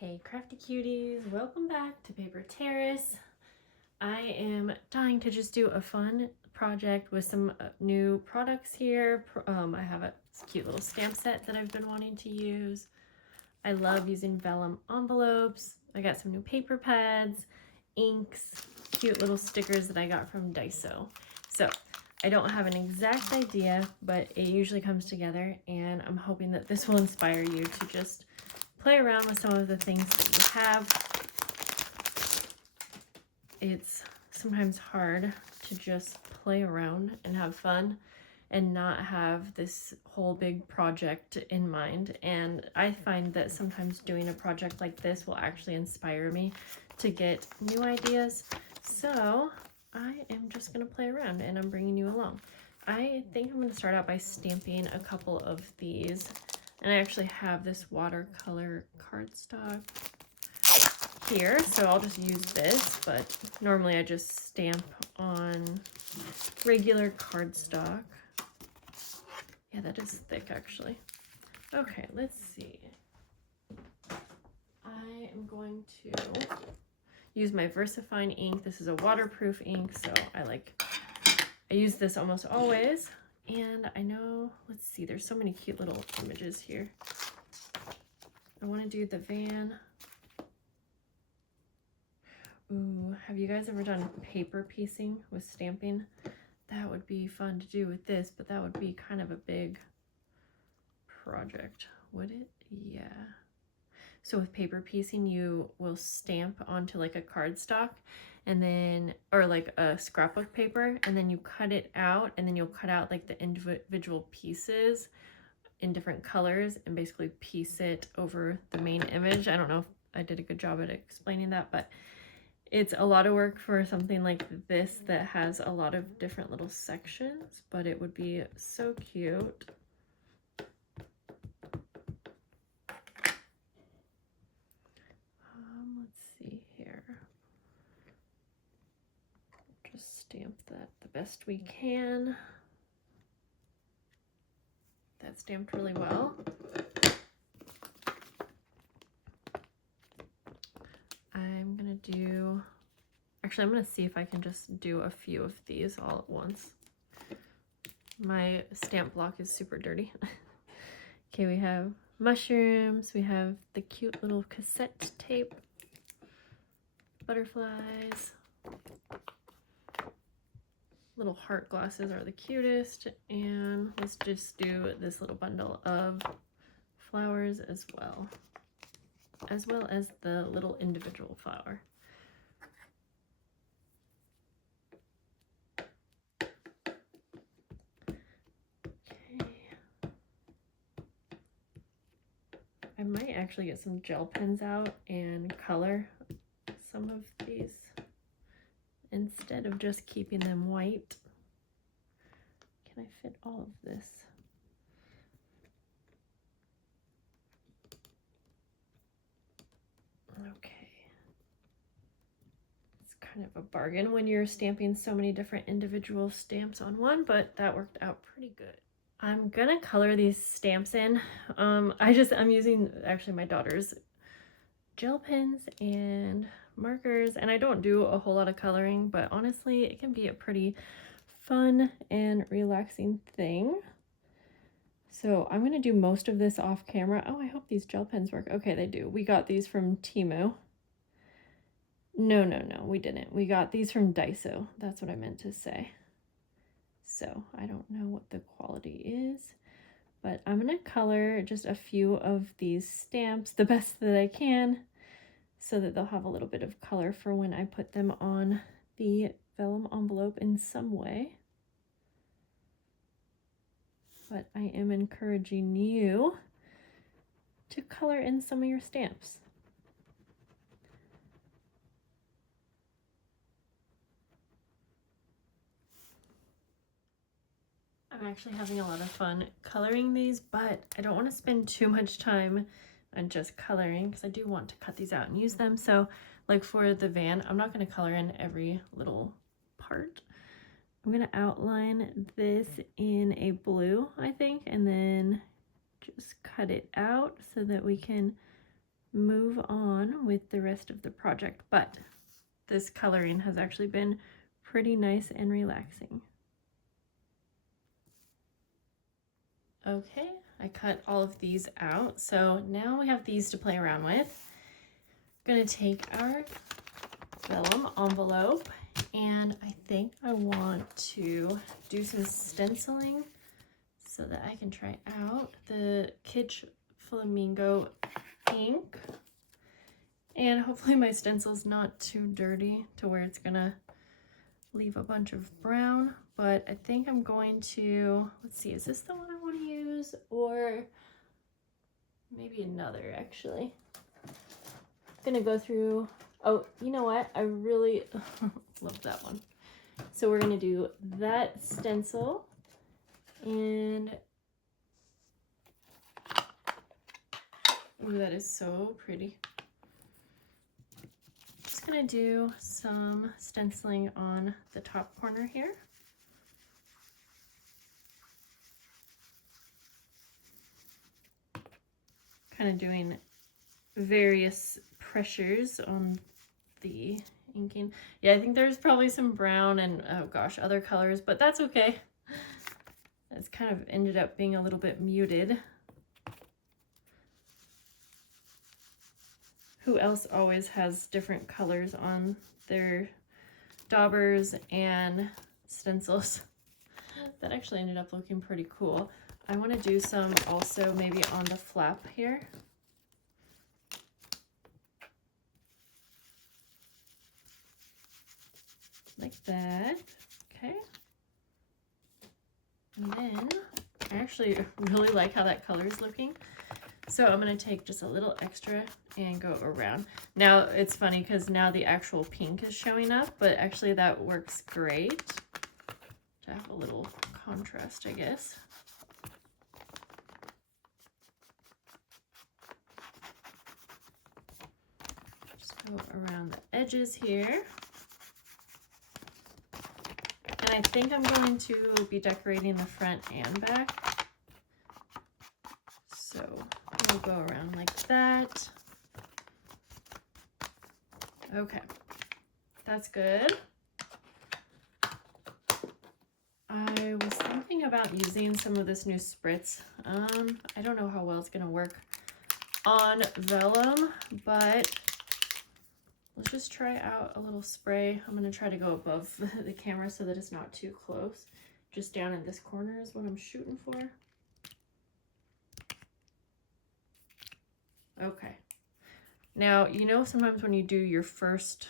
Hey crafty cuties, welcome back to Paper Terrace. I am dying to just do a fun project with some new products here. I have a cute little stamp set that I've been wanting to use. I love using vellum envelopes. I got some new paper pads, inks, cute little stickers that I got from Daiso. So I don't have an exact idea, but it usually comes together, and I'm hoping that this will inspire you to just play around with some of the things that you have. It's sometimes hard to just play around and have fun and not have this whole big project in mind. And I find that sometimes doing a project like this will actually inspire me to get new ideas. So I am just gonna play around and I'm bringing you along. I think I'm gonna start out by stamping a couple of these. And I actually have this watercolor cardstock here, so I'll just use this, but normally I just stamp on regular cardstock. Yeah, that is thick actually. Okay, let's see. I am going to use my VersaFine ink. This is a waterproof ink, so I use this almost always. And I know, let's see, there's so many cute little images here. I want to do the van. Ooh, have you guys ever done paper piecing with stamping? That would be fun to do with this, but that would be kind of a big project, would it? Yeah. So with paper piecing, you will stamp onto like a cardstock and then, or like a scrapbook paper, and then you cut it out, and then you'll cut out like the individual pieces in different colors and basically piece it over the main image. I don't know if I did a good job at explaining that, but it's a lot of work for something like this that has a lot of different little sections, but it would be so cute. Let's see here. Just stamp that the best we can. That stamped really well. I'm gonna do, actually I'm gonna see if I can just do a few of these all at once. My stamp block is super dirty. Okay, we have mushrooms, we have the cute little cassette tape, butterflies, little heart glasses are the cutest, and let's just do this little bundle of flowers as well as the little individual flower. I might actually get some gel pens out and color some of these instead of just keeping them white. Can I fit all of this? Okay. It's kind of a bargain when you're stamping so many different individual stamps on one, but that worked out pretty good. I'm gonna color these stamps in. I'm using actually my daughter's gel pens and markers, and I don't do a whole lot of coloring, but honestly it can be a pretty fun and relaxing thing. So I'm gonna do most of this off camera. Oh, I hope these gel pens work. Okay, they do. We got these from Temu. No, we didn't. We got these from Daiso. That's what I meant to say. So I don't know what the quality is, but I'm gonna color just a few of these stamps the best that I can so that they'll have a little bit of color for when I put them on the vellum envelope in some way. But I am encouraging you to color in some of your stamps. I'm actually having a lot of fun coloring these, but I don't want to spend too much time on just coloring because I do want to cut these out and use them. So like for the van, I'm not going to color in every little part. I'm going to outline this in a blue, I think, and then just cut it out so that we can move on with the rest of the project, but this coloring has actually been pretty nice and relaxing. Okay, I cut all of these out, so now we have these to play around with. I'm gonna take our vellum envelope, and I think I want to do some stenciling so that I can try out the Kitsch Flamingo ink. And hopefully my stencil's not too dirty to where it's gonna leave a bunch of brown, but I think I'm going to, let's see, is this the one I want to use, or maybe another actually? I'm gonna go through, oh, you know what? I really love that one. So we're gonna do that stencil, and ooh, that is so pretty. Just gonna do some stenciling on the top corner here. Kind of doing various pressures on the inking. Yeah, I think there's probably some brown and, oh gosh, other colors, but that's okay. It's kind of ended up being a little bit muted. Who else always has different colors on their daubers and stencils? That actually ended up looking pretty cool. I want to do some also maybe on the flap here. Like that. Okay. And then I actually really like how that color is looking. So I'm going to take just a little extra and go around. Now it's funny because now the actual pink is showing up, but actually that works great to have a little contrast, I guess. Just go around the edges here. And I think I'm going to be decorating the front and back. So we'll go around like that. Okay, that's good. I was thinking about using some of this new spritz. I don't know how well it's gonna work on vellum, but let's just try out a little spray. I'm gonna try to go above the camera so that it's not too close. Just down in this corner is what I'm shooting for. Okay. Now, you know, sometimes when you do your first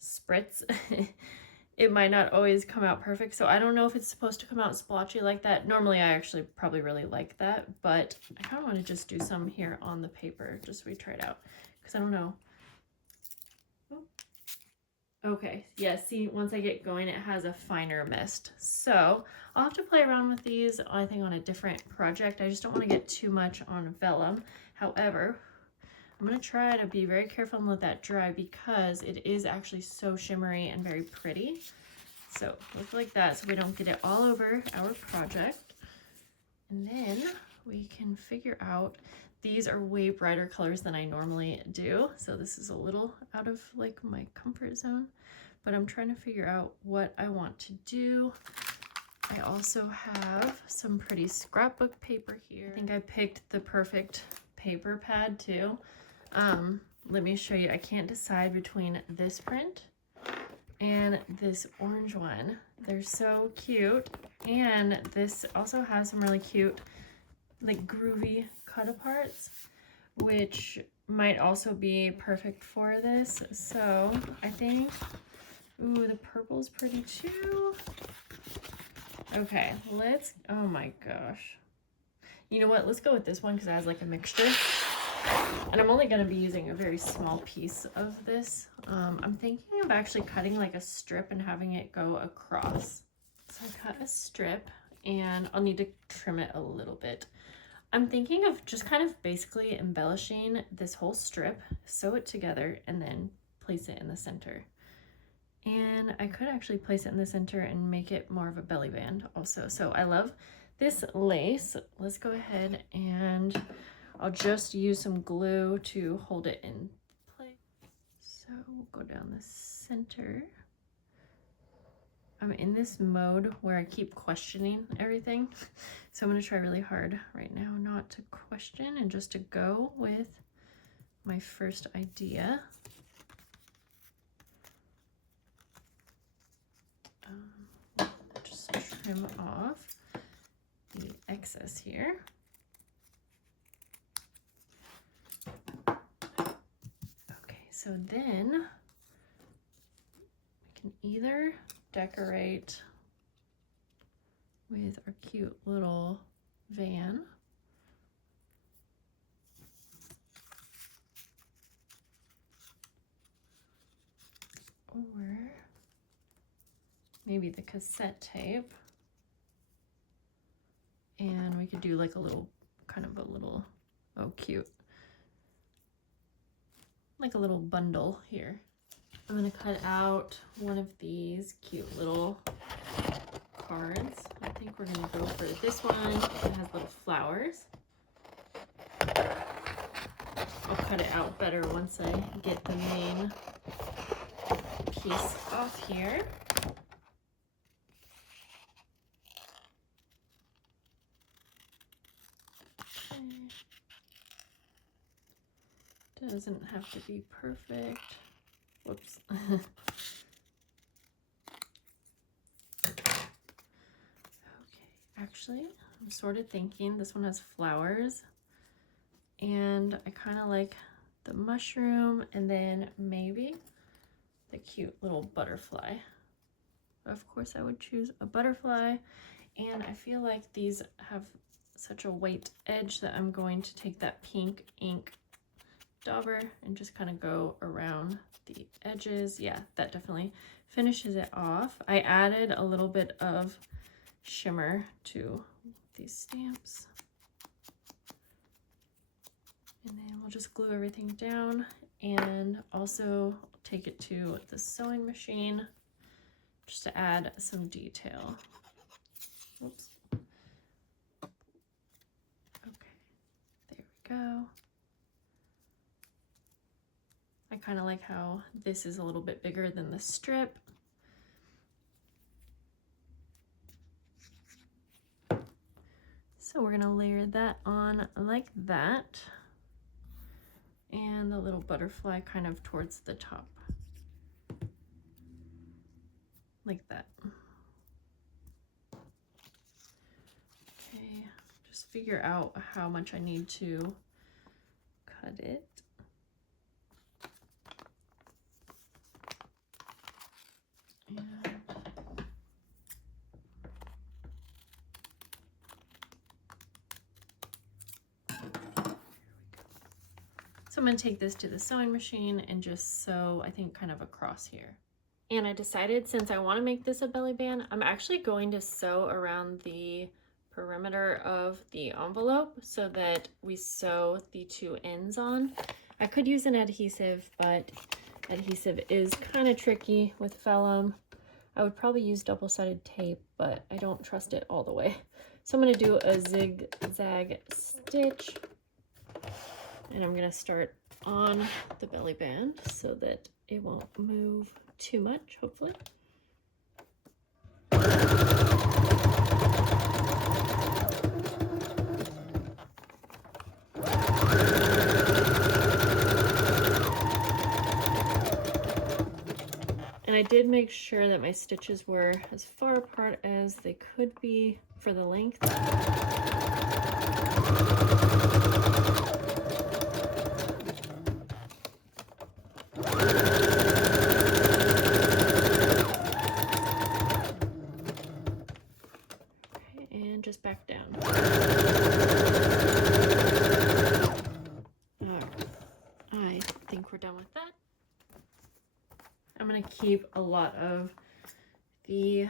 spritz, it might not always come out perfect. So I don't know if it's supposed to come out splotchy like that. Normally, I actually probably really like that, but I kind of want to just do some here on the paper, just so we try it out, because I don't know. Okay, yeah, see, once I get going, it has a finer mist. So I'll have to play around with these, I think, on a different project. I just don't want to get too much on vellum. However, I'm going to try to be very careful and let that dry because it is actually so shimmery and very pretty. So look like that so we don't get it all over our project. And then we can figure out, these are way brighter colors than I normally do. So this is a little out of like my comfort zone, but I'm trying to figure out what I want to do. I also have some pretty scrapbook paper here. I think I picked the perfect paper pad too. Let me show you. I can't decide between this print and this orange one. They're so cute. And this also has some really cute, like, groovy cut aparts, which might also be perfect for this. So I think, ooh, the purple's pretty too. Okay, let's, oh my gosh. You know what? Let's go with this one because it has like a mixture. And I'm only going to be using a very small piece of this. I'm thinking of actually cutting like a strip and having it go across. So I cut a strip and I'll need to trim it a little bit. I'm thinking of just kind of basically embellishing this whole strip, sew it together, and then place it in the center. And I could actually place it in the center and make it more of a belly band also. So I love this lace. Let's go ahead and I'll just use some glue to hold it in place. So we'll go down the center. I'm in this mode where I keep questioning everything. So I'm gonna try really hard right now not to question and just to go with my first idea. Just trim off the excess here. Okay, so then we can either decorate with our cute little van, or maybe the cassette tape, and we could do like a little, kind of a little, oh cute, like a little bundle here. I'm gonna cut out one of these cute little cards. I think we're gonna go for this one. It has little flowers. I'll cut it out better once I get the main piece off here. Okay. Doesn't have to be perfect. Whoops. Actually, I'm sort of thinking this one has flowers, and I kind of like the mushroom, and then maybe the cute little butterfly. Of course, I would choose a butterfly, and I feel like these have such a white edge that I'm going to take that pink ink dauber and just kind of go around the edges. Yeah, that definitely finishes it off. I added a little bit of shimmer to these stamps, and then we'll just glue everything down and also take it to the sewing machine just to add some detail. Oops. Okay, there we go. I kind of like how this is a little bit bigger than the strip. So we're gonna layer that on like that, and the little butterfly kind of towards the top, like that. Okay, just figure out how much I need to cut it. So I'm going to take this to the sewing machine and just sew, I think, kind of across here. And I decided, since I want to make this a belly band, I'm actually going to sew around the perimeter of the envelope so that we sew the two ends on. I could use an adhesive, but adhesive is kind of tricky with vellum. I would probably use double-sided tape, but I don't trust it all the way. So I'm going to do a zigzag stitch. And I'm going to start on the belly band so that it won't move too much, hopefully. And I did make sure that my stitches were as far apart as they could be for the length. And just back down. I think we're done with that. I'm going to keep a lot of the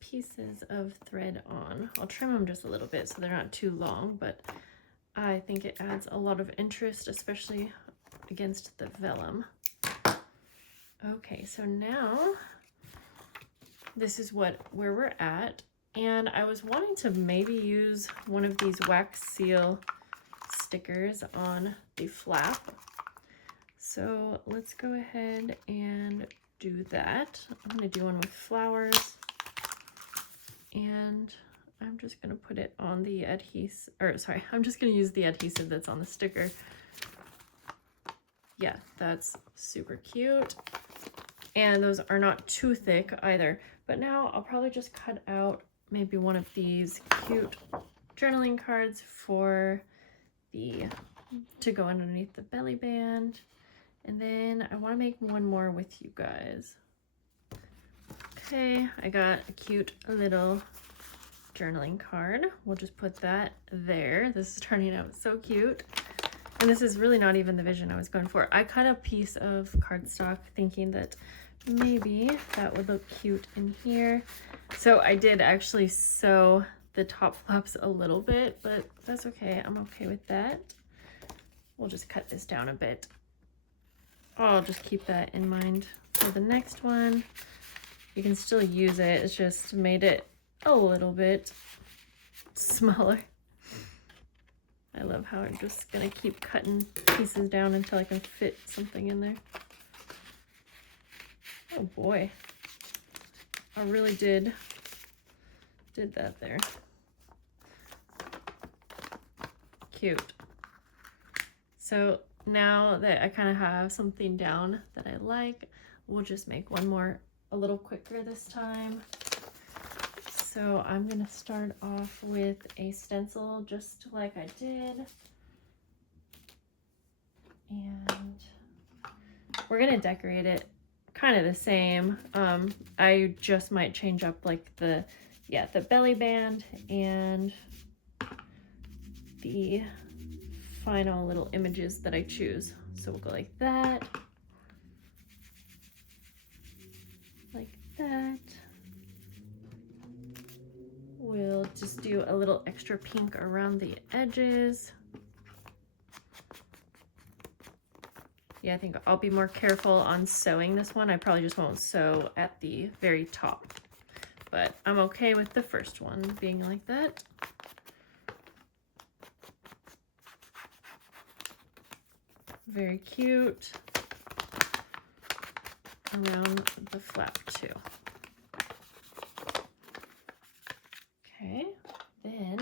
pieces of thread on. I'll trim them just a little bit so they're not too long, but I think it adds a lot of interest, especially against the vellum. Okay, so now this is where we're at. And I was wanting to maybe use one of these wax seal stickers on the flap. So let's go ahead and do that. I'm going to do one with flowers, and I'm just going to put it on the adhesive, or sorry, I'm just going to use the adhesive that's on the sticker. Yeah, that's super cute. And those are not too thick either. But now I'll probably just cut out maybe one of these cute journaling cards for to go underneath the belly band. And then I want to make one more with you guys. Okay, I got a cute little journaling card. We'll just put that there. This is turning out so cute. And this is really not even the vision I was going for. I cut a piece of cardstock thinking that maybe that would look cute in here. So I did actually sew the top flaps a little bit, but that's okay. I'm okay with that. We'll just cut this down a bit. I'll just keep that in mind for the next one. You can still use it. It's just made it a little bit smaller. I love how I'm just gonna keep cutting pieces down until I can fit something in there. Oh boy, I really did that there. Cute. So now that I kind of have something down that I like, we'll just make one more a little quicker this time. So I'm gonna start off with a stencil just like I did. And we're gonna decorate it kind of the same. I just might change up like the belly band and the final little images that I choose. So we'll go like that. Like that. We'll just do a little extra pink around the edges. Yeah, I think I'll be more careful on sewing this one. I probably just won't sew at the very top, but I'm okay with the first one being like that. Very cute around the flap too. Okay, then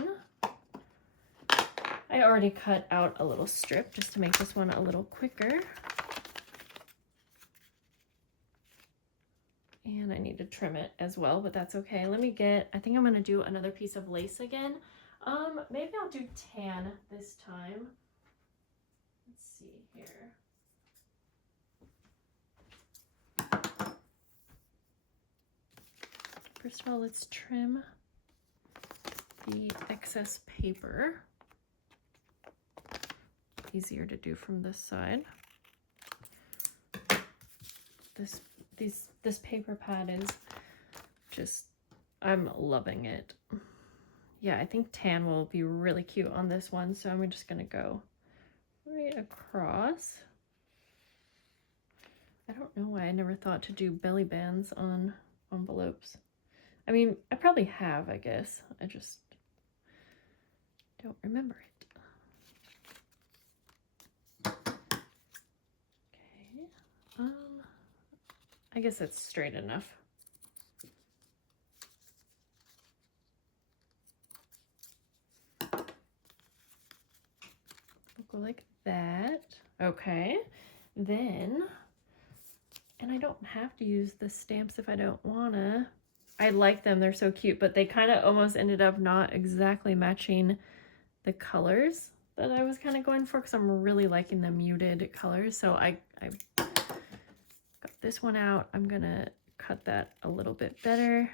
I already cut out a little strip just to make this one a little quicker. And I need to trim it as well, but that's okay. Let me get, I think I'm gonna do another piece of lace again. Maybe I'll do tan this time. Let's see here. First of all, let's trim the excess paper. Easier to do from this side. This paper pad is just, I'm loving it. Yeah, I think tan will be really cute on this one, so I'm just gonna go right across. I don't know why I never thought to do belly bands on envelopes. I mean, I probably have, I guess. I just don't remember it. Okay. I guess that's straight enough. We'll go like that. Okay. Then, and I don't have to use the stamps if I don't wanna. I like them, they're so cute, but they kind of almost ended up not exactly matching the colors that I was kind of going for, because I'm really liking the muted colors. So I got this one out. I'm gonna cut that a little bit better.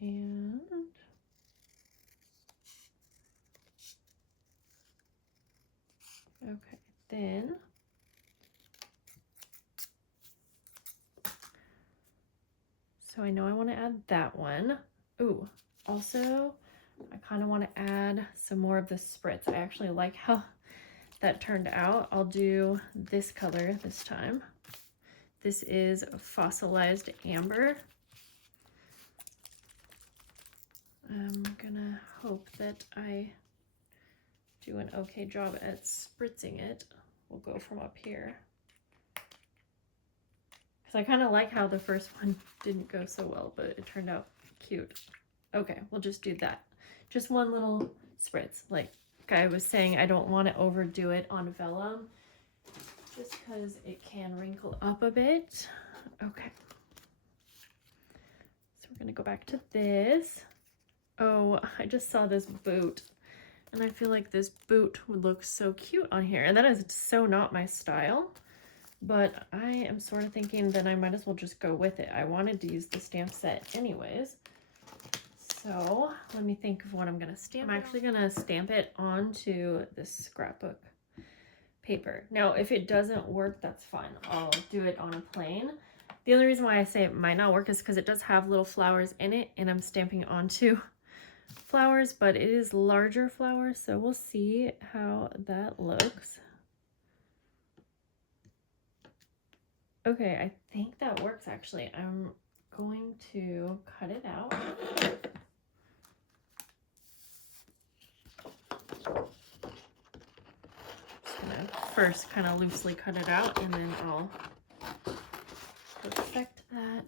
And okay, then so I know I want to add that one. Ooh, also I kind of want to add some more of the spritz. I actually like how that turned out. I'll do this color this time. This is fossilized amber. I'm gonna hope that I do an okay job at spritzing it. We'll go from up here. Because I kind of like how the first one didn't go so well, but it turned out cute. Okay, we'll just do that. Just one little spritz. Like I was saying, I don't want to overdo it on vellum just because it can wrinkle up a bit. Okay. So we're going to go back to this. Oh, I just saw this boot and I feel like this boot would look so cute on here. And that is so not my style, but I am sort of thinking that I might as well just go with it. I wanted to use the stamp set anyways. So let me think of what I'm going to stamp. I'm actually going to stamp it onto this scrapbook paper. Now, if it doesn't work, that's fine. I'll do it on a plane. The only reason why I say it might not work is because it does have little flowers in it and I'm stamping onto flowers, but it is larger flowers. So we'll see how that looks. Okay, I think that works actually. I'm going to cut it out. First kind of loosely cut it out and then I'll perfect that.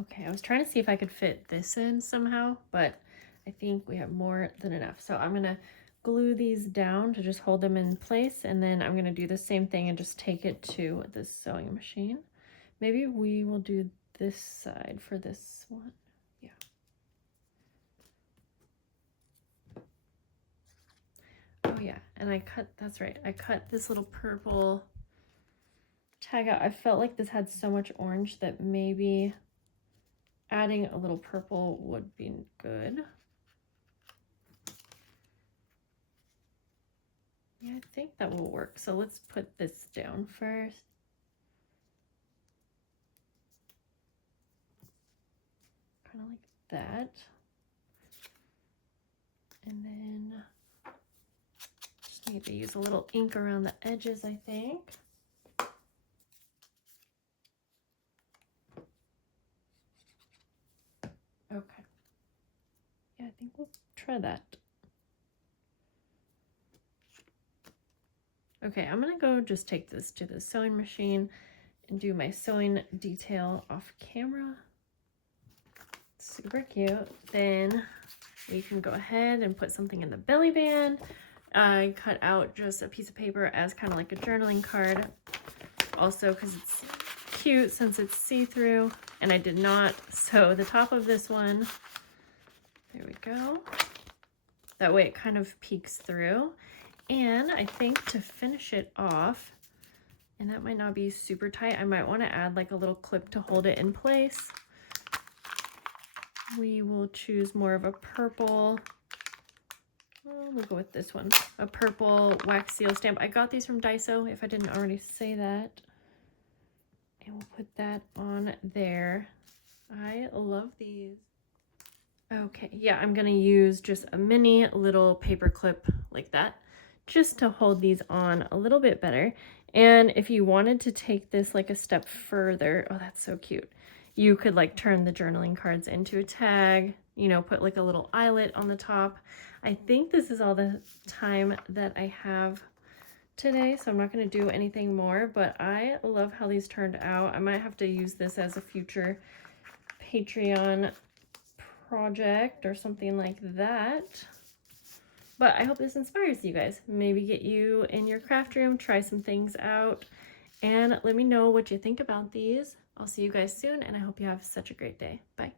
Okay, I was trying to see if I could fit this in somehow, but I think we have more than enough. So I'm going to glue these down to just hold them in place, and then I'm going to do the same thing and just take it to the sewing machine. Maybe we will do this side for this one. Yeah. Oh yeah, and I cut, that's right, I cut this little purple tag out. I felt like this had so much orange that maybe adding a little purple would be good. Yeah, I think that will work. So let's put this down first. Kind of like that. And then just need to use a little ink around the edges, I think. Okay. Yeah, I think we'll try that. Okay, I'm gonna go just take this to the sewing machine and do my sewing detail off camera. Super cute. Then we can go ahead and put something in the belly band. I cut out just a piece of paper as kind of like a journaling card. Also because it's cute since it's see-through, and I did not sew the top of this one. There we go. That way it kind of peeks through. And I think to finish it off, and that might not be super tight, I might want to add like a little clip to hold it in place. We will choose more of a purple. We'll go with this one, a purple wax seal stamp. I got these from Daiso, if I didn't already say that. And we'll put that on there. I love these. Okay, yeah, I'm gonna use just a mini little paper clip like that, just to hold these on a little bit better. And if you wanted to take this like a step further, oh, that's so cute. You could like turn the journaling cards into a tag, you know, put like a little eyelet on the top. I think this is all the time that I have today, so I'm not going to do anything more, but I love how these turned out. I might have to use this as a future Patreon project or something like that. But I hope this inspires you guys. Maybe get you in your craft room, try some things out, and let me know what you think about these. I'll see you guys soon, and I hope you have such a great day. Bye.